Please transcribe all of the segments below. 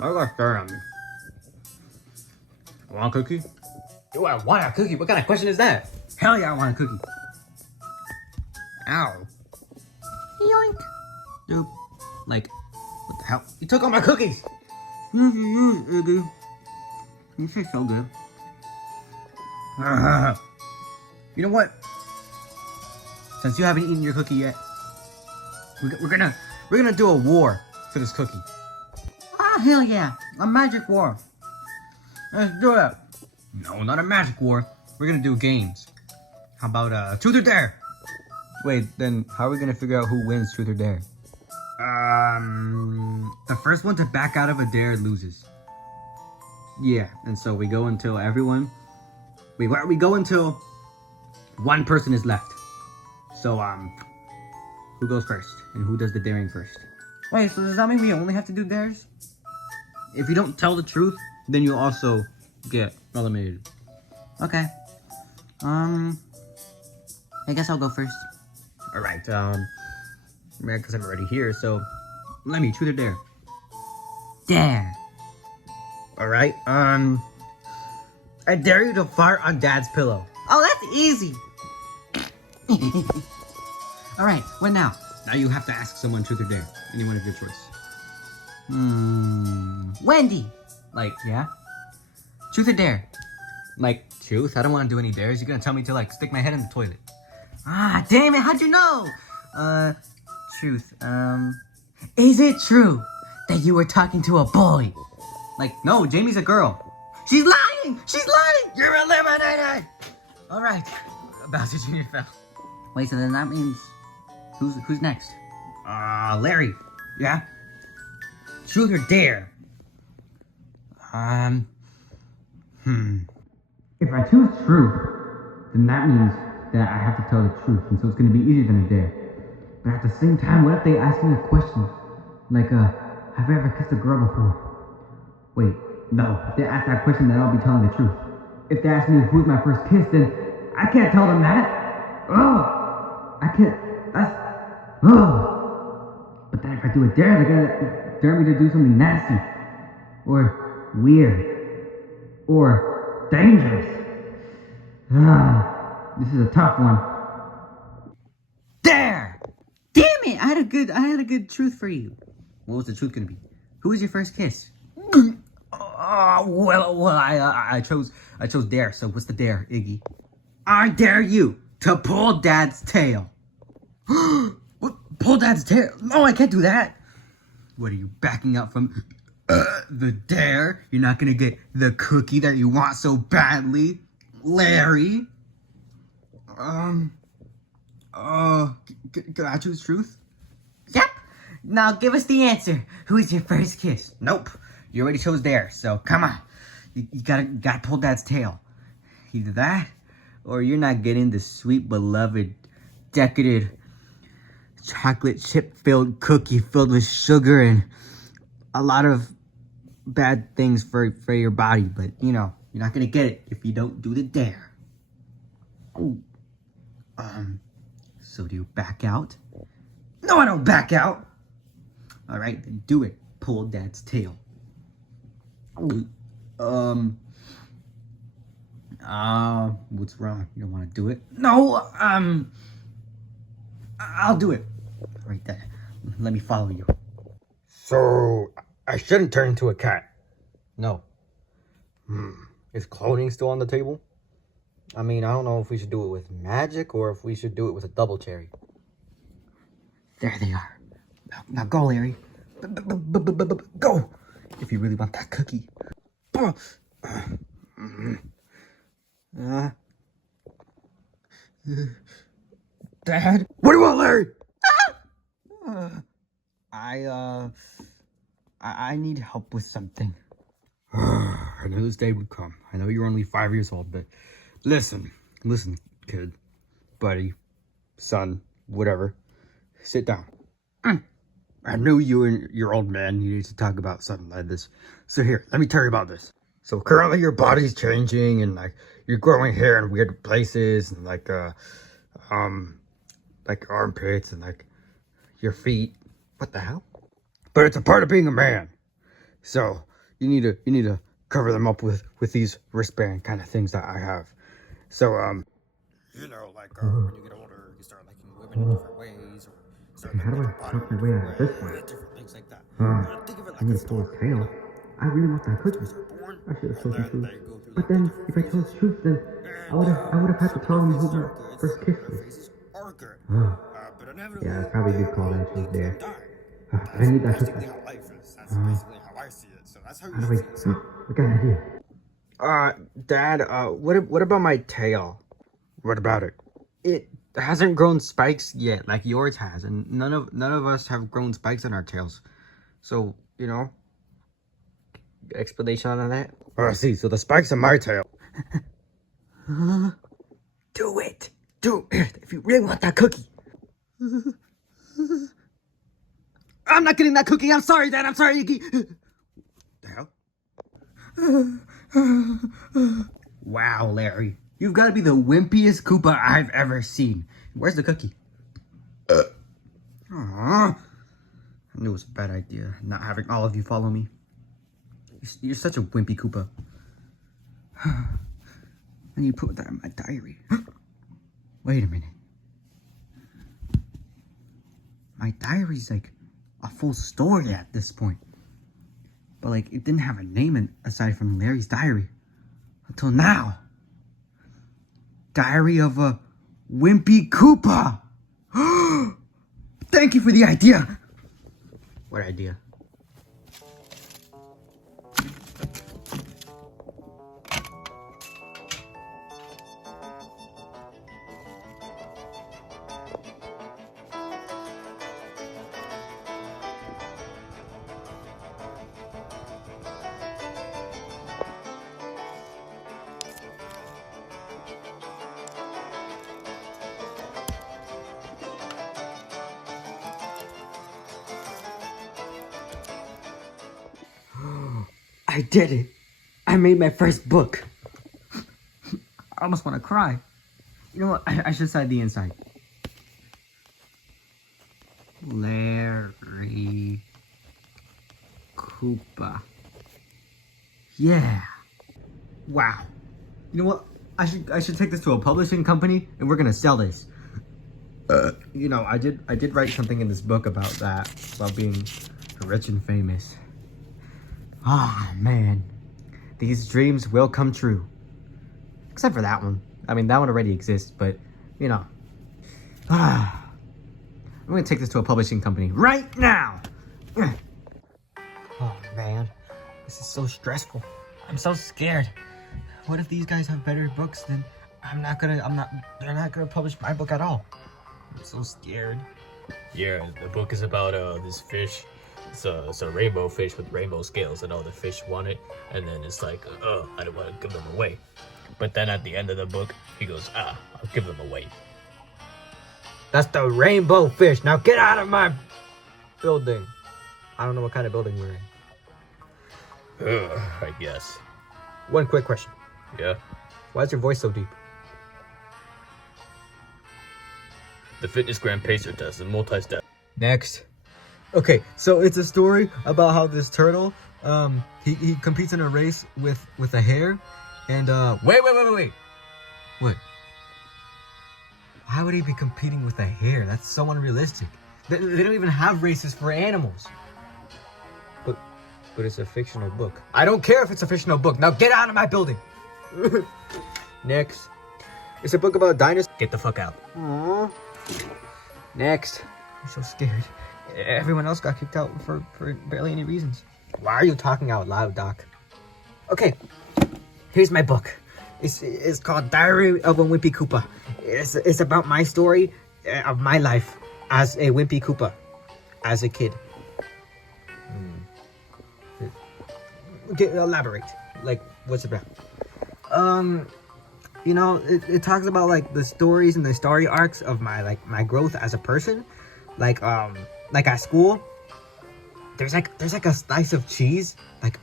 I got staring at me. I want a cookie? Do I want a cookie? What kind of question is that? Hell yeah, I want a cookie. Ow. Yoink. Dude, like, what the hell? You took all my cookies! Iggy. This is so good. You know what? Since you haven't eaten your cookie yet, we're gonna do a war for this cookie. Ah, hell yeah. A magic war. Let's do it. No, not a magic war. We're gonna do games. How about truth or dare? Wait, then how are we gonna figure out who wins truth or dare? The first one to back out of a dare loses. Yeah, and so we go until everyone. We go until one person is left. So who goes first and who does the daring first? Wait, so does that mean we only have to do dares? If you don't tell the truth, then you'll also get eliminated. Okay. I guess I'll go first. All right. Because I'm already here, so let me truth or dare. Dare. All right. I dare you to fart on Dad's pillow. Oh, that's easy. All right, what now? Now you have to ask someone truth or dare. Anyone of your choice. Wendy. Like, yeah? Truth or dare? Like, truth? I don't want to do any dares. You're gonna tell me to, like, stick my head in the toilet. Ah, damn it, how'd you know? Truth. Is it true that you were talking to a boy? Like, no, Jamie's a girl. She's lying! She's lying! You're eliminated! All right. Bowser Jr. fell. Wait, so then that means... Who's next? Larry. Yeah? Truth or dare? If I choose truth, then that means that I have to tell the truth, and so it's gonna be easier than a dare. But at the same time, what if they ask me a question? Like, have you ever kissed a girl before? Wait, no. If they ask that question, then I'll be telling the truth. If they ask me who's my first kiss, then I can't tell them that. Ugh! I can't. That's. Ugh! But then if I do a dare, they're gonna dare me to do something nasty, or weird, or dangerous. This is a tough one. Dare! Damn it! I had a good truth for you. What was the truth gonna be? Who was your first kiss? I chose dare. So what's the dare, Iggy? I dare you to pull Dad's tail. What? Pull Dad's tail? No, I can't do that. What are you backing out from? The dare? You're not gonna get the cookie that you want so badly, Larry. Can I choose truth? Yep. Now give us the answer. Who is your first kiss? Nope. You already chose dare, so come on. You gotta pull Dad's tail. Either that, or you're not getting the sweet, beloved, decadent, chocolate chip-filled cookie filled with sugar and a lot of bad things for your body. But, you know, you're not gonna get it if you don't do the dare. Oh. So do you back out? No, I don't back out. All right, then do it. Pull Dad's tail. What's wrong? You don't want to do it? No, I'll do it. Right then. Let me follow you. So, I shouldn't turn into a cat. No. Is cloning still on the table? I mean, I don't know if we should do it with magic or if we should do it with a double cherry. There they are. Now go, Larry. Go! If you really want that cookie. Dad? What do you want, Larry? I need help with something. I knew this day would come. I know you're only 5 years old, but listen, kid, buddy, son, whatever. Sit down. I knew you and your old man needed to talk about something like this. So here, let me tell you about this. So currently your body's changing and like you're growing hair in weird places and like armpits and like your feet. What the hell? But it's a part of being a man. So you need to cover them up with these wristband kind of things that I have. So You know, like when you get older, you start liking women in different ways, or start how do looking I at talk body my in way a out of different this way, one? different things like that. Think of it like I'm a gonna pull his story. tail. I really want that cookie. You're born, I should have and told the then truth. they go through But like the then, different if I told phases. the truth, then I would have had to tell him who my first kiss Their was. phases are good, Oh, but inevitably, yeah, that's probably a good call will that truth lead to them there. dying. But I need that Basically cookie. how life is. That's basically how I see it. So that's how you How do should I? see it. So I got an idea. Dad, what about my tail? what about it? It hasn't grown spikes yet, like yours has, and none of us have grown spikes on our tails. So, explanation on that? Oh, I see. So the spikes on my tail. Do it! Do it! If you really want that cookie. I'm not getting that cookie. I'm sorry, Dad. I'm sorry, Iggy. The hell? Wow, Larry. You've got to be the wimpiest Koopa I've ever seen. Where's the cookie? Aww. I knew it was a bad idea, not having all of you follow me. You're such a wimpy Koopa. I need to put that in my diary. Wait a minute. My diary's like a full story at this point. But like, it didn't have a name aside from Larry's diary. Until now. Diary of a Wimpy Koopa. Thank you for the idea. What idea? I did it. I made my first book. I almost want to cry. You know what? I should sign the inside. Larry Koopa. Yeah. Wow. You know what? I should take this to a publishing company and we're gonna sell this. I did write something in this book about that, about being rich and famous. Ah, man. These dreams will come true. Except for that one. I mean, that one already exists, but, I'm gonna take this to a publishing company right now! Oh, man. This is so stressful. I'm so scared. What if these guys have better books than... they're not gonna publish my book at all. I'm so scared. Yeah, the book is about this fish. It's a rainbow fish with rainbow scales, and all the fish want it. And then it's like, I don't want to give them away. But then at the end of the book, he goes, I'll give them away. That's the rainbow fish. Now get out of my building. I don't know what kind of building we're in. I guess. One quick question. Yeah. Why is your voice so deep? The Fitness Grand Pacer test, a multi-step. Next. Okay, so it's a story about how this turtle, he competes in a race with a hare, and Wait. What? Why would he be competing with a hare? That's so unrealistic. They don't even have races for animals. But it's a fictional book. I don't care if it's a fictional book. Now get out of my building. Next. It's a book about dinosaurs. Get the fuck out. Aww. Next. I'm so scared. Everyone else got kicked out for barely any reasons. Why are you talking out loud, Doc? Okay. Here's my book. It's called Diary of a Wimpy Koopa. It's about my story of my life as a Wimpy Koopa, as a kid. Okay, elaborate. Like, what's it about? It talks about like the stories and the story arcs of my growth as a person. Like at school, there's like a slice of cheese like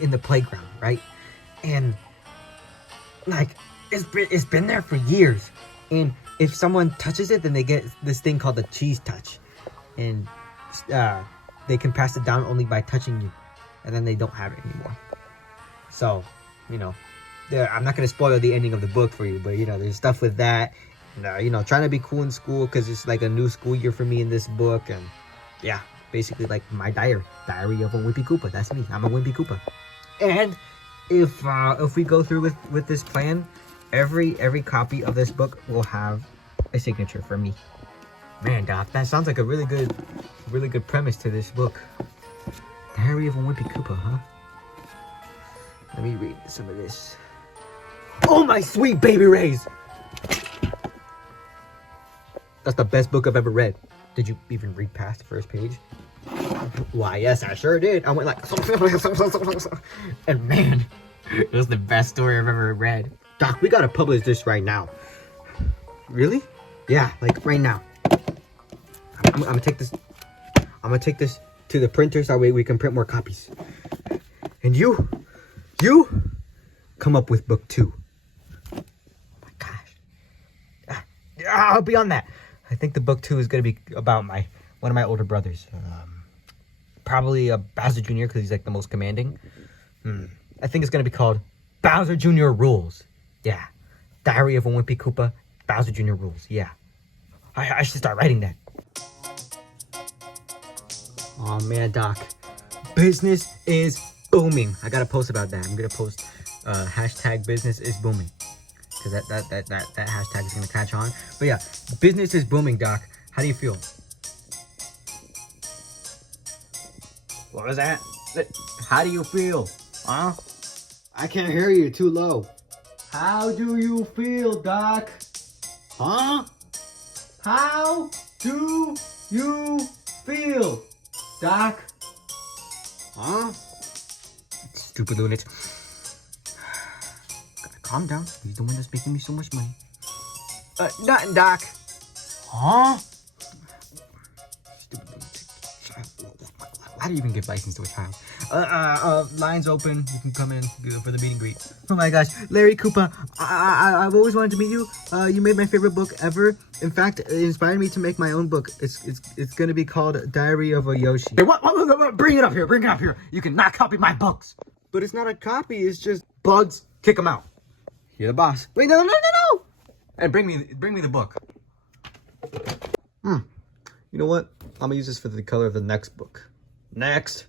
in the playground, right? And like it's been there for years. And if someone touches it, then they get this thing called the cheese touch, and they can pass it down only by touching you. and then they don't have it anymore. So, you know, I'm not gonna spoil the ending of the book for you, but you know, there's stuff with that. And, you know, trying to be cool in school because it's like a new school year for me in this book, and yeah, basically like my diary of a Wimpy Koopa. That's me. I'm a Wimpy Koopa. And if we go through with this plan, every copy of this book will have a signature for me. Man, Doc, that sounds like a really good premise to this book. Diary of a Wimpy Koopa, huh? Let me read some of this. Oh my sweet baby rays! That's the best book I've ever read. Did you even read past the first page? Why, yes, I sure did. I went like... And man, it was the best story I've ever read. Doc, we gotta publish this right now. Really? Yeah, like right now. I'm gonna take this to the printer so we can print more copies. And you come up with book 2. Oh my gosh. I'll be on that. I think the book 2 is gonna be about one of my older brothers. Probably Bowser Jr. because he's like the most commanding. I think it's gonna be called Bowser Jr. Rules. Yeah. Diary of a Wimpy Koopa, Bowser Jr. Rules. Yeah. I should start writing that. Oh man, Doc. Business is booming. I gotta post about that. I'm gonna post hashtag business is booming. Because that hashtag is gonna catch on. But yeah, business is booming, Doc. How do you feel? What was that? How do you feel? Huh? I can't hear you, too low. How do you feel, Doc? Huh? How do you feel, Doc? Huh? Stupid lunatic. Gotta calm down. He's the one that's making me so much money. Nothing, Doc. Huh? Stupid lunatic. How do you even give license to a child? Lines open. You can come in for the meet and greet. Oh my gosh, Larry Koopa, I've always wanted to meet you. You made my favorite book ever. In fact, it inspired me to make my own book. It's gonna be called Diary of a Yoshi. Hey, what? Bring it up here. Bring it up here. You cannot copy my books. But it's not a copy. It's just bugs. Kick them out. You're the boss. Wait, no. And bring me the book. You know what? I'm gonna use this for the color of the next book. Next.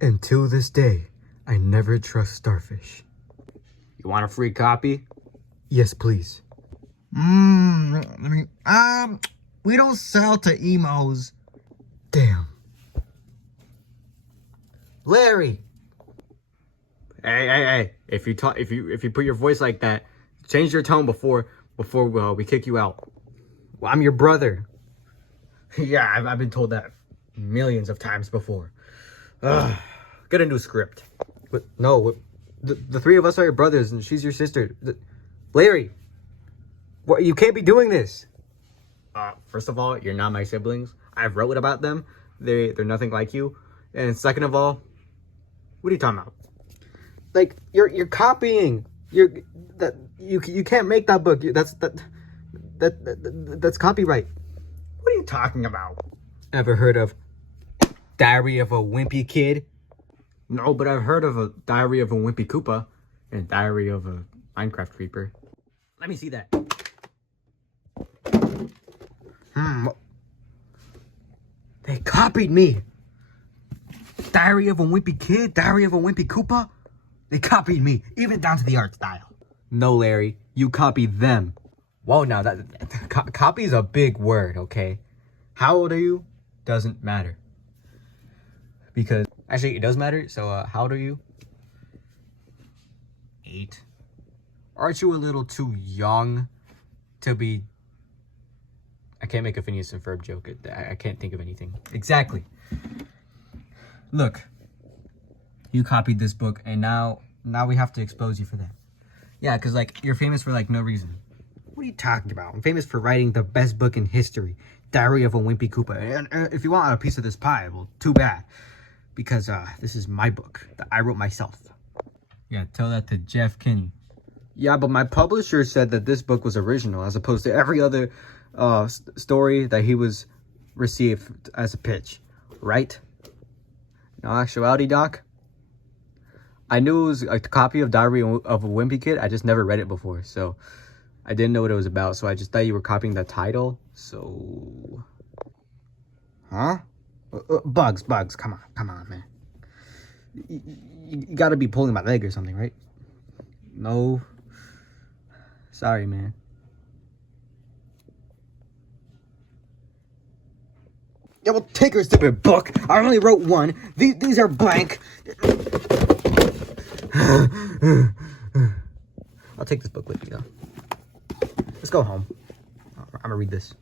Until this day, I never trust starfish. You want a free copy? Yes, please. We don't sell to emos. Damn. Larry. Hey. If you put your voice like that, change your tone before we kick you out. Well, I'm your brother. Yeah, I've been told that millions of times before. Get a new script. But no, the three of us are your brothers and she's your sister. Larry, what, you can't be doing this. First of all, you're not my siblings. I've wrote about them. They're nothing like you. And second of all, what are you talking about? Like you're copying. You can't make that book. That's copyright. What are you talking about? Ever heard of Diary of a Wimpy Kid? No, but I've heard of a Diary of a Wimpy Koopa and Diary of a Minecraft Creeper. Let me see that. They copied me. Diary of a Wimpy Kid, Diary of a Wimpy Koopa. They copied me, even down to the art style. No, Larry, you copied them. Whoa, now copy is a big word, okay? How old are you? Doesn't matter. Because, actually, it does matter. So, how old are you? 8. Aren't you a little too young to be... I can't make a Phineas and Ferb joke. I can't think of anything. Exactly. Look. You copied this book, and now we have to expose you for that. Yeah, because, like, you're famous for, like, no reason. What are you talking about? I'm famous for writing the best book in history. Diary of a Wimpy Koopa. And if you want a piece of this pie, well, too bad. Because this is my book that I wrote myself. Yeah, tell that to Jeff Kinney. Yeah, but my publisher said that this book was original as opposed to every other story that he was received as a pitch. Right? In actuality, Doc, I knew it was a copy of Diary of a Wimpy Kid. I just never read it before, so I didn't know what it was about. So I just thought you were copying the title. So, huh? Bugs, come on, man. You gotta be pulling my leg or something, right? No. Sorry, man. Yeah, well, take your stupid book. I only wrote one. These are blank. I'll take this book with me, though. Let's go home. I'm gonna read this.